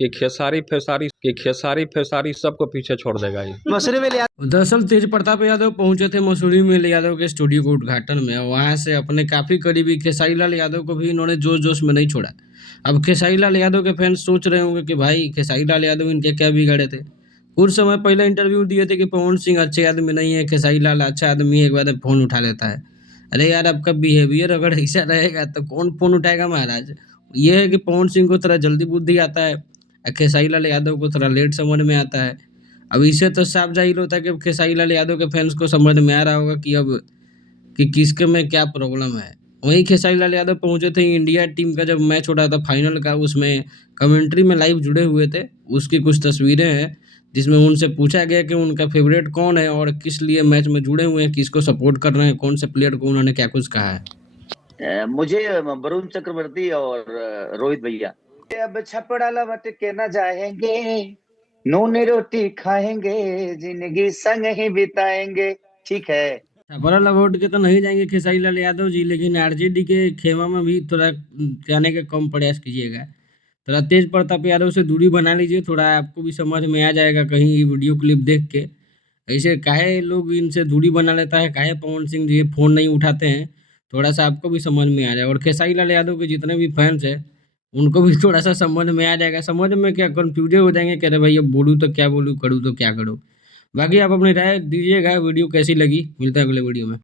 खेसारी फेसारी सबको पीछे छोड़ देगा ये। मसूरी में दरअसल तेज प्रताप यादव पहुंचे थे मसूरी में यादव के स्टूडियो के उद्घाटन में, और वहां से अपने काफी करीबी खेसारी लाल यादव को भी इन्होंने जोश जोश में नहीं छोड़ा। अब खेसारी लाल यादव के फैंस सोच रहे होंगे कि भाई खेसारी लाल यादव इनके क्या बिगाड़े थे। कुछ समय पहले इंटरव्यू दिए थे कि पवन सिंह अच्छे आदमी नहीं है, खेसारी लाल अच्छा आदमी है, एक बार फोन उठा लेता है। अरे यार, आपका बिहेवियर अगर ऐसा रहेगा तो कौन फोन उठाएगा महाराज। ये है कि पवन सिंह को थोड़ा जल्दी बुद्धि आता है, खेसारी लाल यादव को थोड़ा लेट समझ में आता है। अब इससे तो साफ जाहिर होता है कि खेसारी लाल यादव के फैंस को समझ में आ रहा होगा कि अब कि किसके में क्या प्रॉब्लम है। वहीं खेसारी लाल यादव पहुंचे थे इंडिया टीम का जब मैच हो रहा था फाइनल का, उसमें कमेंट्री में लाइव जुड़े हुए थे। उसकी कुछ तस्वीरें हैं जिसमें उनसे पूछा गया कि उनका फेवरेट कौन है और किस लिए मैच में जुड़े हुए हैं, किसको सपोर्ट कर रहे हैं, कौन से प्लेयर को, उन्होंने क्या कुछ कहा है। मुझे वरुण चक्रवर्ती और रोहित भैया। अब छपड़ा लवट के न जाएंगे, नून रोटी खाएंगे, जिंदगी संग ही बिताएंगे। ठीक है, छपरा लौट के तो नहीं जाएंगे खेसारी लाल यादव जी, लेकिन आरजेडी के खेमा में भी थोड़ा जाने का कम प्रयास कीजिएगा। थोड़ा तेज प्रताप यादव से दूरी बना लीजिए, थोड़ा आपको भी समझ में आ जाएगा कहीं ये वीडियो क्लिप देख के। ऐसे काहे लोग इनसे दूरी बना लेता है, काहे पवन सिंह जी फ़ोन नहीं उठाते हैं, थोड़ा सा आपको भी समझ में आ जाएगा। और खेसारी लाल यादव के जितने भी फैंस हैं उनको भी थोड़ा सा समझ में आ जाएगा। समझ में क्या, कन्फ्यूज हो जाएंगे कि अरे भाई अब बोलूँ तो क्या बोलूँ, करूँ तो क्या करूँ। बाकी आप अपनी राय दीजिएगा, वीडियो कैसी लगी। मिलते हैं अगले वीडियो में।